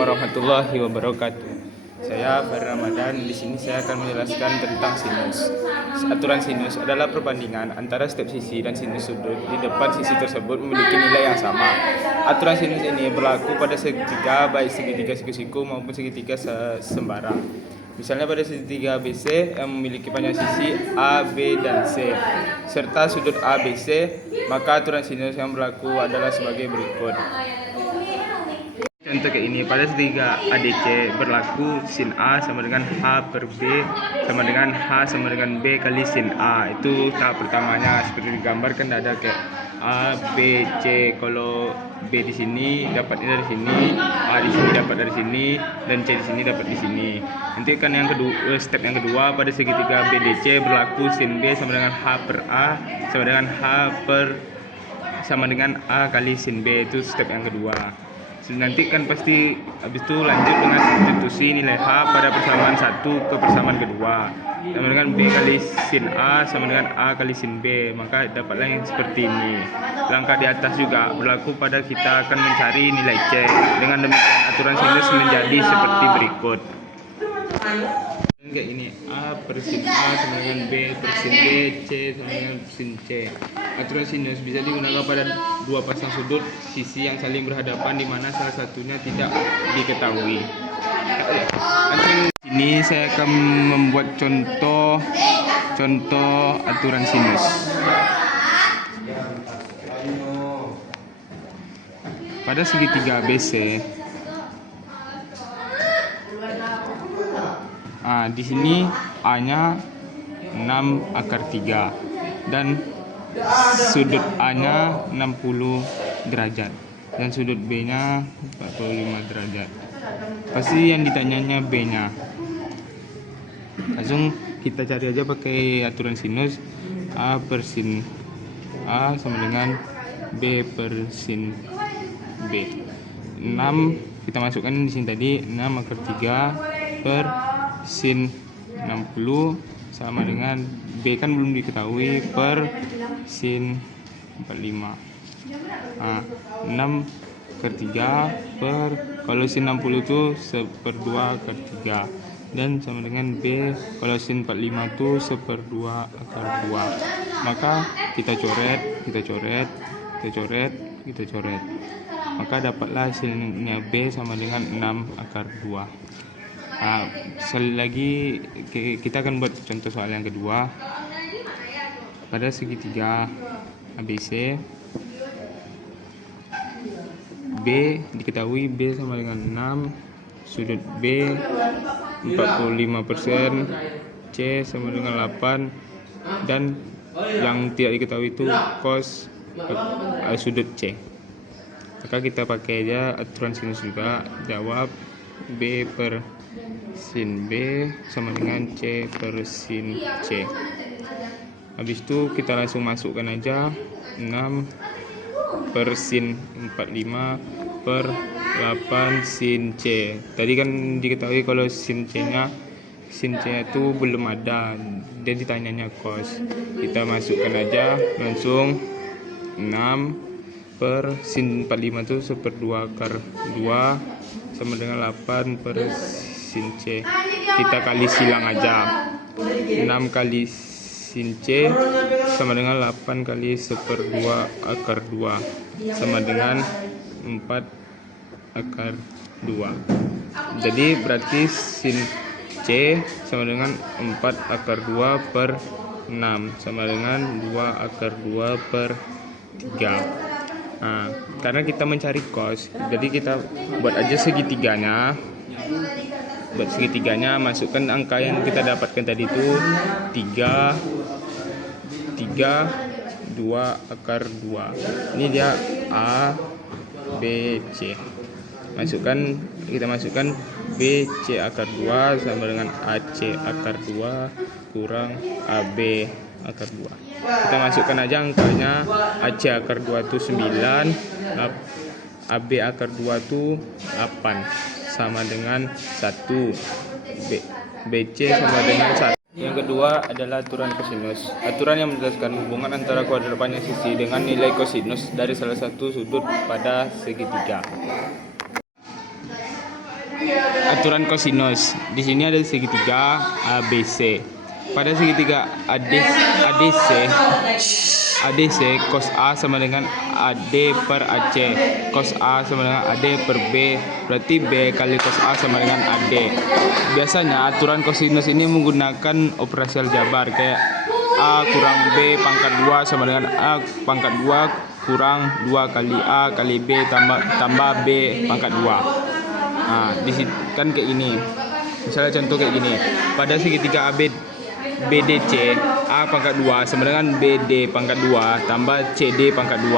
warahmatullahi wabarakatuh. Saya Fahri Ramadan. Di sini saya akan menjelaskan tentang sinus. Aturan sinus adalah perbandingan antara setiap sisi dan sinus sudut di depan sisi tersebut memiliki nilai yang sama. Aturan sinus ini berlaku pada segitiga, baik segitiga siku-siku maupun segitiga sembarang. Misalnya pada segitiga ABC yang memiliki panjang sisi A, B, dan C serta sudut ABC, maka aturan sinus yang berlaku adalah sebagai berikut. Contoh kayak ini, pada segitiga ADC berlaku sin A sama dengan H per B sama dengan H sama dengan B kali sin A. Itu tahap pertamanya, seperti digambarkan ada kayak A, B, C. Kalau B di sini dapatnya dari sini, A di sini dapat dari sini, dan C di sini dapat di sini. Nanti kan yang kedua, step yang kedua, pada segitiga BDC berlaku sin B sama dengan H per A sama dengan H per sama dengan A kali sin B. Itu step yang kedua. Nanti kan pasti habis itu lanjut dengan substitusi nilai H pada persamaan 1 ke persamaan kedua sama dengan B kali sin A sama dengan A kali sin B, maka dapatlah yang seperti ini. Langkah di atas juga berlaku pada kita akan mencari nilai C. Dengan demikian aturan sinus menjadi seperti berikut. Kayak ini, A per sin A sama dengan B per sin B, C sama dengan sin C. Aturan sinus bisa digunakan pada dua pasang sudut sisi yang saling berhadapan di mana salah satunya tidak diketahui. Ini saya akan membuat contoh aturan sinus. Pada segitiga ABC, di sini A-nya 6 akar 3 dan sudut A-nya 60 derajat dan sudut B-nya 45 derajat. Pasti yang ditanyanya B-nya. Langsung kita cari aja pakai aturan sinus. A per sin A sama dengan B per sin B. 6 kita masukkan di sini tadi, 6 akar 3 per sin 60 sama dengan B kan belum diketahui per sin 45. 6 per 3 per, kalau sin 60 itu 1/2 akar 3 dan sama dengan B kalau sin 45 itu 1/2 akar 2. Maka kita coret, maka dapatlah hasilnya B sama dengan 6 akar 2. Sekali lagi kita akan buat contoh soal yang kedua. Pada segitiga ABC, B diketahui B sama dengan 6, sudut B 45%, C sama dengan 8, dan yang tidak diketahui itu cos sudut C. Maka kita pakai aja aturan sinus juga, jawab B per sin B sama dengan C per sin C. Habis itu kita langsung masukkan aja 6 per sin 45 per 8 sin C. Tadi kan diketahui kalau sin C itu belum ada, dia ditanyanya cos. Kita masukkan aja langsung 6 per sin 45 itu 1/2 akar 2 sama dengan 8 per sin C. Kita kali silang aja, 6 kali sin C sama dengan 8 kali 1/2 akar 2 sama dengan 4 akar 2. Jadi berarti sin C sama dengan 4 akar 2 per 6 sama dengan 2 akar 2 per 3. Karena kita mencari cos, jadi kita buat aja segitiganya. Buat segitiganya, masukkan angka yang kita dapatkan tadi itu 3, 2 akar 2. Ini dia A, B, C. Kita masukkan B, C akar 2 sama dengan AC akar 2 kurang AB akar 2. Kita masukkan aja angkanya, AC akar 2 itu 9, AB akar 2 itu 8 sama dengan 1, BC sama dengan 1. Yang kedua adalah aturan kosinus. Aturan yang menjelaskan hubungan antara kuadrat panjang sisi dengan nilai kosinus dari salah satu sudut pada segitiga. aturan kosinus. Di sini ada segitiga ABC. Pada segitiga ADC cos A sama dengan AD per AC. Cos A sama dengan AD per B. Berarti B kali cos A sama dengan AD. Biasanya aturan kosinus ini menggunakan operasi aljabar kayak A kurang B pangkat 2 sama dengan A pangkat 2 kurang 2 kali A kali B tambah B pangkat 2. Nah, di sini kan kayak ini. Misalnya contoh kayak gini. Pada segitiga BDC A pangkat 2 sama dengan BD pangkat 2 tambah CD pangkat 2.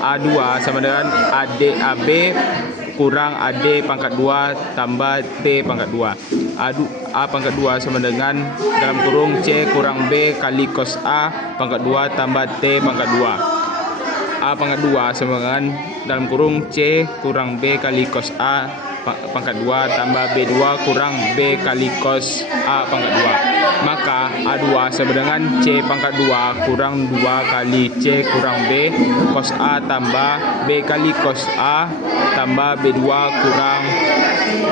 A2 sama dengan AB kurang AD pangkat 2 tambah T pangkat 2. A pangkat 2 sama dengan dalam kurung C kurang B kali cos A pangkat 2 tambah T pangkat 2. A pangkat 2 sama dengan dalam kurung C kurang B kali cos A pangkat 2 tambah B2 kurang B kali cos A pangkat 2. Maka A2 sama dengan C pangkat 2 kurang 2 kali C kurang B cos A tambah B kali cos A tambah B2 kurang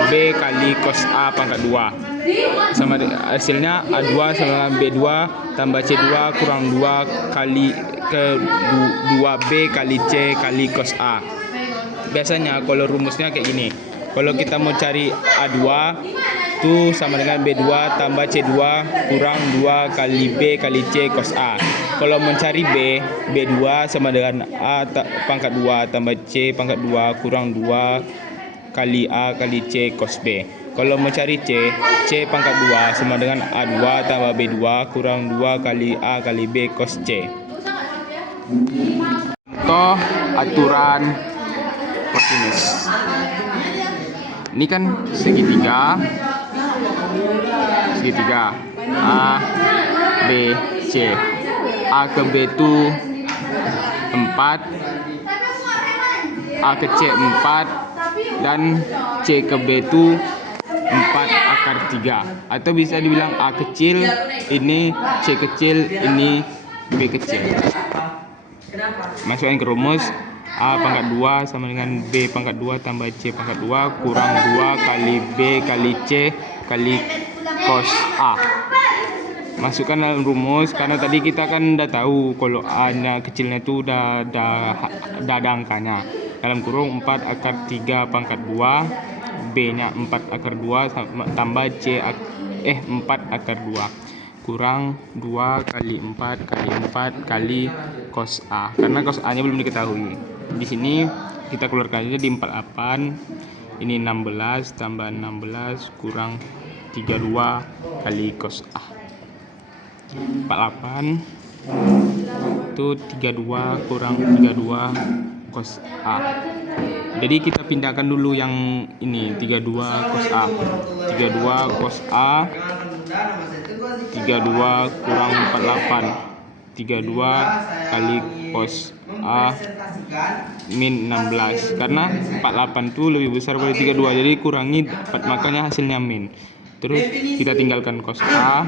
B kali cos A pangkat 2. Sama hasilnya A2 sama dengan B2 tambah C2 kurang 2 kali ke 2B kali C kali cos A. Biasanya kalau rumusnya kayak gini. Kalau kita mau cari A2 itu sama dengan B2 tambah C2 kurang 2 kali B kali C cos A. Kalau mencari B2 sama dengan A pangkat 2 tambah C pangkat 2 kurang 2 kali A kali C cos B. Kalau mencari C pangkat 2 sama dengan A2 tambah B2 kurang 2 kali A kali B cos C. Contoh aturan kosinus. Ini kan segitiga A B C. A ke B itu 4, A ke C 4, dan C ke B itu 4 akar 3. Atau bisa dibilang A kecil ini, C kecil ini, B kecil. Masukkan ke rumus. A pangkat 2 sama dengan B pangkat 2 tambah C pangkat 2 kurang 2 kali B kali C kali cos A. Masukkan dalam rumus, karena tadi kita kan udah tahu kalau A-nya kecilnya itu udah ada angkanya. Dalam kurung 4 akar 3 pangkat 2, B-nya 4 akar 2 tambah 4 akar 2 kurang 2 kali 4 kali 4 kali cos A. Karena cos A-nya belum diketahui. Di sini kita keluarkan aja di 48. Ini 16 tambah 16 kurang 32 kali cos A. 48 itu 32 kurang 32 cos A. Jadi kita pindahkan dulu yang ini 32 cos A. 32 cos A 32 kurang 48. 32 kali cos A min 16. Karena 48 itu lebih besar dari 32, jadi kurangi dapat, makanya hasilnya min. Terus kita tinggalkan cos A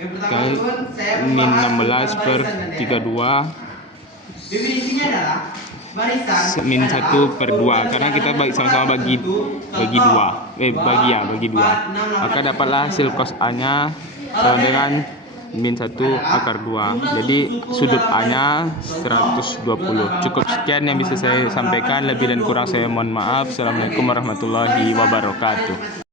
kali min 16 per 32 min 1 per 2, karena kita sama-sama bagi 2. Maka dapatlah hasil cos A nya sama dengan min 1 akar 2. Jadi sudut A nya 120. Cukup sekian yang bisa saya sampaikan, lebih dan kurang saya mohon maaf. Assalamualaikum warahmatullahi wabarakatuh.